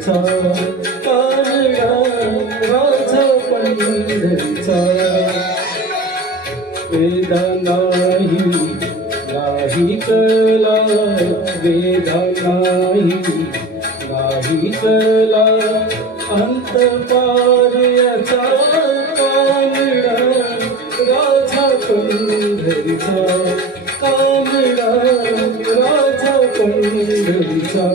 पंढरीचा कानडा राजा पंढरीचा वेदा नाही कळला वेदा नाही कळला अंतपार याचा कानडा राजा पंढरीचा कानडा राजा पंढरीचा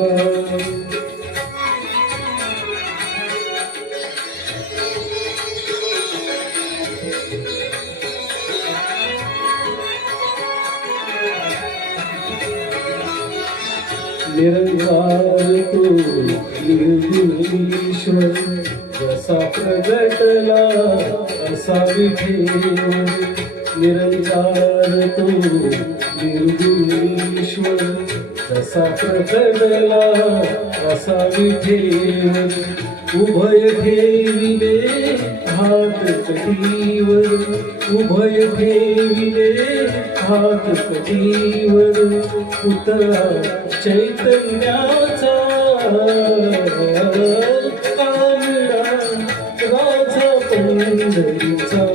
निरंकार तो निर्गुणेश्वर जसा प्रगटला असा विठेवर निरंकार तो निर्गुणेश्वर जसा प्रगटला असा विठेवर उभय ठेविले हात कटीवर उभय ठेविले हात कटीवर पुतळा चैतन्याचा कानडा राजा पंढरीचा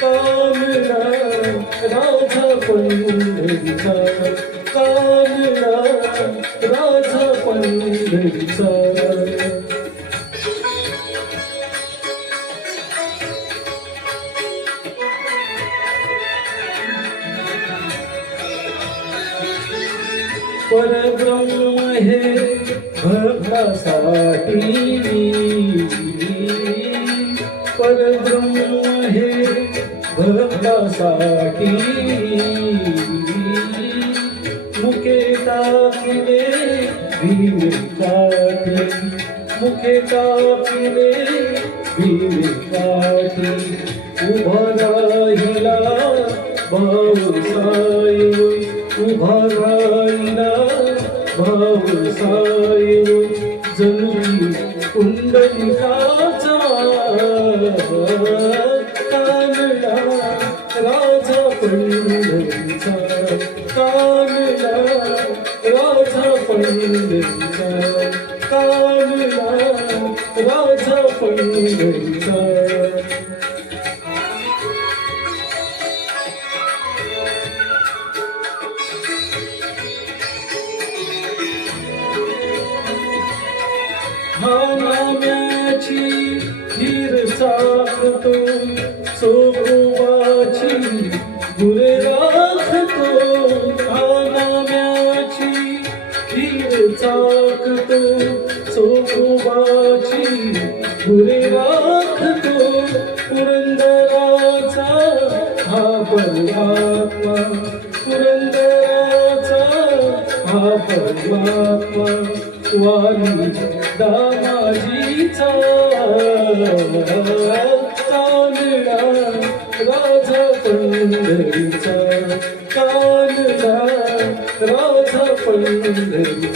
कानडा राजा पंढरीचा कानडा राजा पंढरीचा परब्रह्म हे भक्तासाठी परब्रह्म हे भक्तासाठी मुखे टाकिले भीमे काठी मुखे टाकिले भीमे काठी उभा राहिला भाऊसाहेब उभा राहिला भाऊसाहेब जणू कुंडलिकाचा कानडा राजा पंढरीचा कानडा राजा पंढरीचा कानडा राजा पंढरीचा नाम्याची धीर साखतो सोगोबाची गुरे राखतो नाम्याची धीर साखतो सोगोबाची गुरे राखतो पुरंदराचा हा परमात्मा पुरंदराचा हा परमात्मा वाली दामाजीचा कानडा राजा पंढरीचा कानडा राजा पंढरीचा